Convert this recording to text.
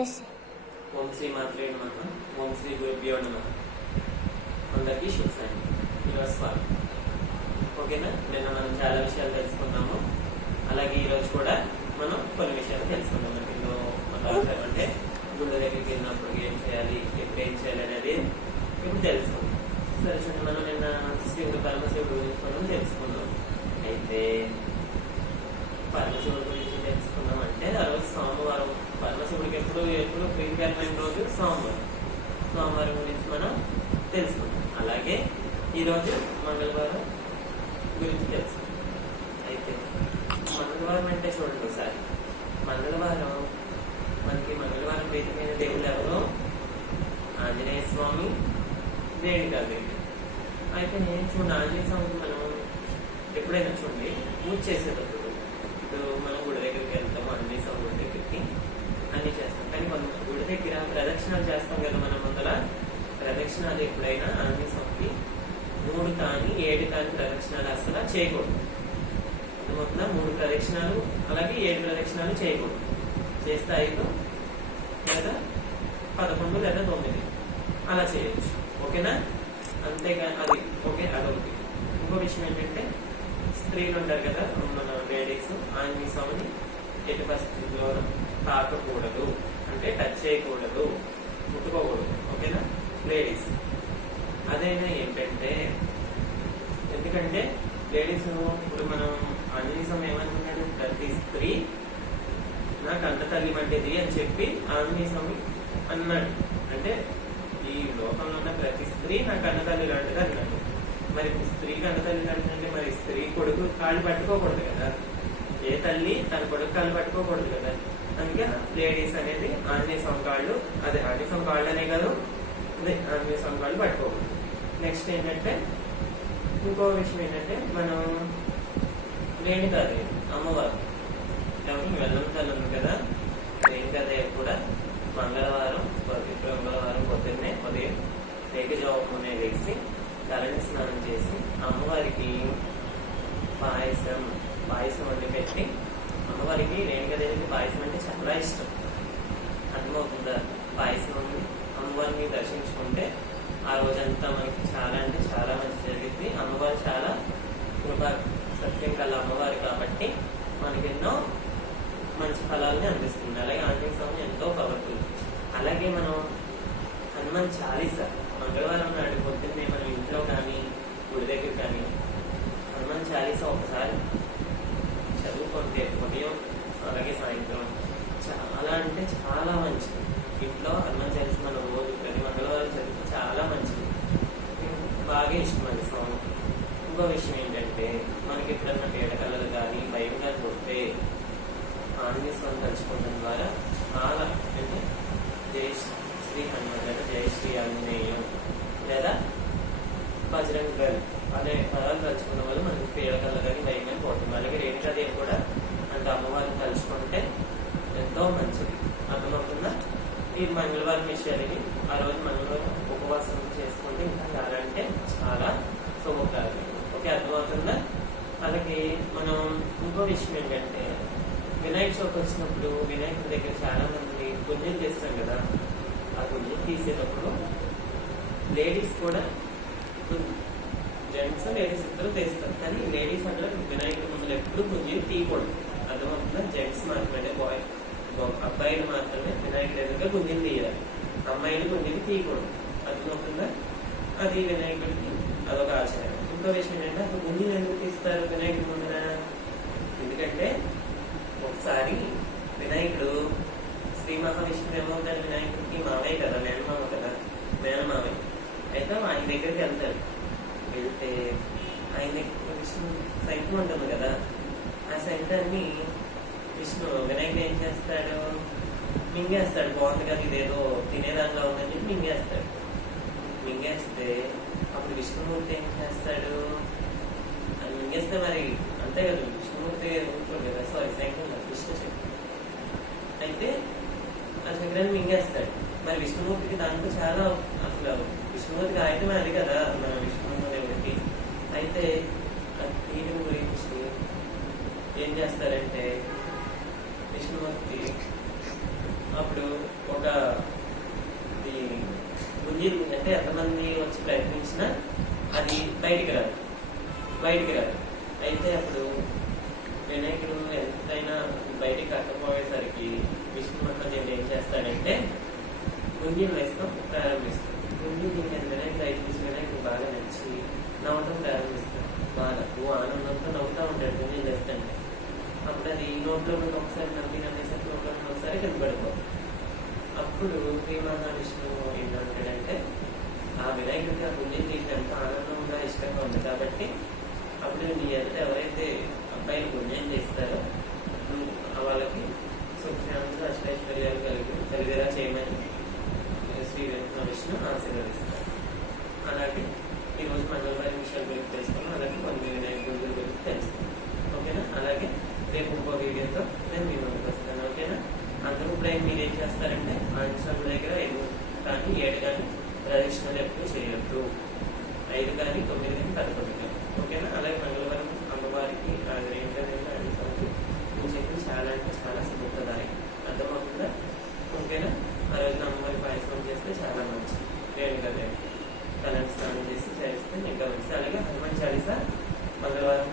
ఓం శ్రీ మాత్రే నమః. ఓం శ్రీ గురుభ్యో నమః. అందరికీ శుభ సాయం. ఈరోజు స్వాగతం. ఓకేనా, నిన్న మనం చాలా విషయాలు తెలుసుకున్నాము. అలాగే ఈరోజు కూడా మనం కొన్ని విషయాలు తెలుసుకున్నాము. ఇందులో అంటే గుళ్ళ దగ్గరికి వెళ్ళినప్పుడు ఏం చేయాలి, ఎప్పుడు ఏం చేయాలి అనేది ఇప్పుడు తెలుసుకున్నాం. సరే చూడండి, మనం నిన్న శివుడు పరమశివుడు గురించి మనం తెలుసుకున్నాం. అయితే పరమశివుడి గురించి తెలుసుకున్నాం అంటే ఆ రోజు సోమవారం. పరమశివుడికి ఎప్పుడు ప్రీతికరమైన రోజు సోమవారం గురించి మనం తెలుసుకున్నాం. అలాగే ఈరోజు మంగళవారం గురించి తెలుసుకున్నాం. అయితే మంగళవారం అంటే చూడండి ఒకసారి, మంగళవారం ప్రీతికరమైన దేవుడు ఎవరు? ఆంజనేయ స్వామి, రేణుకాదేవి. అయితే చూడండి, ఆంజనేయ స్వామికి మనం ఎప్పుడైనా చూడండి పూజ చేసేటప్పుడు, ఇప్పుడు మనం గుడి దగ్గరికి వెళ్తాము, ఆంజనేయ స్వామి గుడి దగ్గరికి అన్ని చేస్తాం. కానీ మనం గుడి దగ్గర ప్రదక్షిణాలు చేస్తాం కదా. మనం ముందర ప్రదక్షిణాలు ఎప్పుడైనా ఆంజనేయ స్వామికి 3 కానీ 7 కానీ ప్రదక్షిణాలు అసలు చేయకూడదు. అందువల్ల 3 ప్రదక్షిణాలు అలాగే 7 ప్రదక్షిణాలు చేయకూడదు. చేస్తే 5 లేదా 11 లేదా 9 అలా చేయొచ్చు. ఓకేనా? అంతేగా అది ఓకే. అదొకటి. ఇంకో విషయం ఏంటంటే, స్త్రీలు ఉంటారు కదా, మన లేడీస్ ఆంజనేయ స్వామిని ఎట్టి పరిస్థితుల్లో తాకకూడదు, అంటే టచ్ చేయకూడదు, ముట్టుకోకూడదు. ఓకేనా లేడీస్? అదైనా ఏంటంటే, ఎందుకంటే లేడీస్ ఇప్పుడు మనం ఆంజనేయ స్వామి ఏమనుకున్నాడు, ప్రతి స్త్రీ నా కంట తల్లి వంటిది అని చెప్పి ఆంజనేయ స్వామి అన్నాడు. అంటే ఈ లోకంలో ఉన్న ప్రతి స్త్రీ నా కన్న తల్లి లాంటిది అన్నాడు. మరి స్త్రీ కన్న తల్లి లాంటిదంటే మరి స్త్రీ కొడుకు కాళ్ళు పట్టుకోకూడదు కదా. ఏ తల్లి తన కొడుకు కాళ్ళు పట్టుకోకూడదు కదా. అందుకే లేడీస్ అనేది ఆంజనేయ స్వామి కాళ్ళు, అదే ఆంజనేయ స్వామి కాళ్ళు అనే కాదు, అదే ఆంజనేయ స్వామి కాళ్ళు పట్టుకోకూడదు. నెక్స్ట్ ఏంటంటే, ఇంకో విషయం ఏంటంటే, మనం రేణుకాదేవి అమ్మవారు ఎవరు వెళ్ళం తల్లి ఉంది కదా. రేణుకాదేవి కూడా మంగళవారం పొద్దున్నే ఉదయం ఏకజామునే వేసి తలని స్నానం చేసి అమ్మవారికి పాయసం వండి పెట్టి, అమ్మవారికి రేణుకాదేవికి పాయసం అంటే చాలా ఇష్టం. అర్థమవుతుందా? పాయసం వండి అమ్మవారిని దర్శించుకుంటే ఆ రోజంతా మనకి చాలా అంటే చాలా మంచి జరిగింది. అమ్మవారు చాలా కృపా సత్యం కల అమ్మవారు కాబట్టి మనకెన్నో మంచి ఫలాలని అందిస్తుంది. అలాగే ఆంజనేయ స్వామి ఎంతో పవర్ఫుల్. అలాగే మనం హనుమాన్ చాలీసా మంగళవారం నాడు పొద్దున్నే మనం ఇంట్లో కానీ గుడి దగ్గర కానీ హనుమాన్ చాలీసా ఒకసారి చదువుకుంటే ఉదయం అలాగే సాయంత్రం చాలా అంటే చాలా మంచిది. ఇంట్లో హనుమాన్ చాలీసా మనం రోజు ప్రతి మంగళవారం చదివితే చాలా మంచిది. బాగా ఇష్టం అది స్వామి. ఇంకో విషయం ఏంటంటే, మనకి ఎప్పుడన్నా పీడకలలు కానీ భయం కానీ కొడితే ఆంజనేయ స్వామి తలుచుకోవడం ద్వారా చాలా అంటే జై శ్రీ హనుమాన్ లేదా జై శ్రీ ఆంజనేయం లేదా బజరంగ్ దళ్ అనే పదాలు తలుచుకున్న వల్ల మనకి పీడకలలు కానీ భయం కానీ పోతుంది. అలాగే రేణుకాదేవి కూడా అంటే అమ్మవారిని తలుచుకుంటే ఎంతో మంచిది. అర్థమవుతుందా? ఈ మంగళవారం విషయాలకి ఆ రోజు మంగళవారం ఉపవాసం చేసుకుంటే ఇంకా చాలా అంటే చాలా శుభకార్యం. ఓకే, అర్థమవుతుందా? అలాగే మనం ఇంకో విషయం ఏంటంటే, వినాయక చవితి వచ్చినప్పుడు వినాయకుడి దగ్గర చాలా మంది గుంజలు చేస్తాం కదా. ఆ గుంజలు తీసేటప్పుడు లేడీస్ కూడా, జెంట్స్ లేడీస్ ఇద్దరు తీస్తారు. కానీ లేడీస్ అంటే వినాయకుడి ముందు ఎప్పుడు గుంజలు తీయకూడదు. అర్థమవుతుందా? జెంట్స్ మాత్రమే, అబ్బాయిలు మాత్రమే వినాయకుడి ఎదురుగా గుంజలు తీయాలి, అమ్మాయిలు గుంజలు తీయకూడదు. అర్థమవుతుందా? అది వినాయకుడికి అదొక ఆచారం. ఇంకో విషయం ఏంటంటే, అసలు గుంజలు ఎందుకు తీస్తారు వినాయకుడి ముందర? ఎందుకంటే ఒకసారి వినాయకుడు శ్రీ మహావిష్ణువు ఏమవుతాడు, వినాయకుడికి మామయ్య కదా, మేనమామ కదా, మేనమామయ్య. అయితే ఆయన దగ్గరికి వెళ్తాడు. వెళ్తే ఆయన విష్ణు శంఖం ఉంటుంది కదా, ఆ శంఖాన్ని వినాయకుడు ఏం చేస్తాడు, మింగేస్తాడు. బాగుంది కదా, ఇదేదో తినేదానిలో ఉందని చెప్పి మింగేస్తాడు. మింగేస్తే అప్పుడు విష్ణుమూర్తి ఏం చేస్తాడు, అది మింగేస్తే మరి అంతే కదా, విష్ణుమూర్తి ఉంటుంది కదా, సారీ శంఖం విష్ణు శక్తి. అయితే ఆ చక్రాన్ని మింగేస్తాడు. మరి విష్ణుమూర్తికి దాంట్లో చాలా అసలు విష్ణుమూర్తికి ఆయటమే అది కదా మన విష్ణుదేవుడికి. అయితే దీని గురించి ఏం చేస్తారంటే, విష్ణుమూర్తి అప్పుడు ఒక ఈ గుంజి అంటే ఎంతమంది వచ్చి ప్రయత్నించినా అది బయటికి రాదు. అయితే అప్పుడు వినాయకుడు ఎంతైనా బయటికి కట్టపోయేసరికి విష్ణు మహాదేవుడు ఏం చేస్తాడంటే గుంజీని వేస్తాం ప్రారంభిస్తాం. గుంజీని వినాయకుడు అయితే వినాయకుడు బాగా నచ్చి నవ్వటం ప్రారంభిస్తాడు. బాగా ఆనందంతో నవ్వుతూ ఉంటాడు గుంజీని వేస్తాడు. అప్పుడు అది నోట్లో ఒకసారి నవ్వేసరికి నోట్లో ఒకసారి కింద పడిపోతుంది. అప్పుడు శ్రీ మహావిష్ణువు ఏంటంటాడంటే ఆ వినాయకుడికి ఆ గుంజీని తీసి ఎంత ఆనందంగా ఇష్టంగా ఉంది కాబట్టి అప్పుడు నీ ఎదుట ఎవరైతే అబ్బాయిని పుణ్యం చేస్తారో వాళ్ళకి సుఖాంతులు అష్టైశ్వర్యాలు కలిగేలా చేయమని శ్రీ విష్ణు ఆశీర్వదిస్తారు. అలాగే ఈరోజు మంగళవారం విషయాల గురించి తెలుసుకున్నాం. అలాగే కొన్ని వినాయకుడి గురించి తెలుసుకున్నాం. ఓకేనా? అలాగే రేపు ఇంకో వీడియోతో నేను మీ ముందుకు వస్తాను. ఓకేనా? అందరూ ఇప్పుడు మీరేం చేస్తారంటే ఆంజనేయుల దగ్గర 5 కానీ 7 కానీ ప్రదక్షిణలు ఎప్పుడు చేయొద్దు. 5 కానీ 9 కానీ 11 కానీ. ఓకేనా? అలాగే మంగళవారం అమ్మవారికి ఏంటంటే నువ్వు చెప్పి చాలా అంటే చాలా సుఖప్రదాయం. అర్థమవుతుందా? ఓకేనా? ఆ రోజున అమ్మవారి పాయసం చేస్తే చాలా మంచిది. రేణుగా తలని స్నానం చేసి చేస్తే ఇంకా మంచిది. అలాగే హనుమాన్ చాలీసా మంగళవారం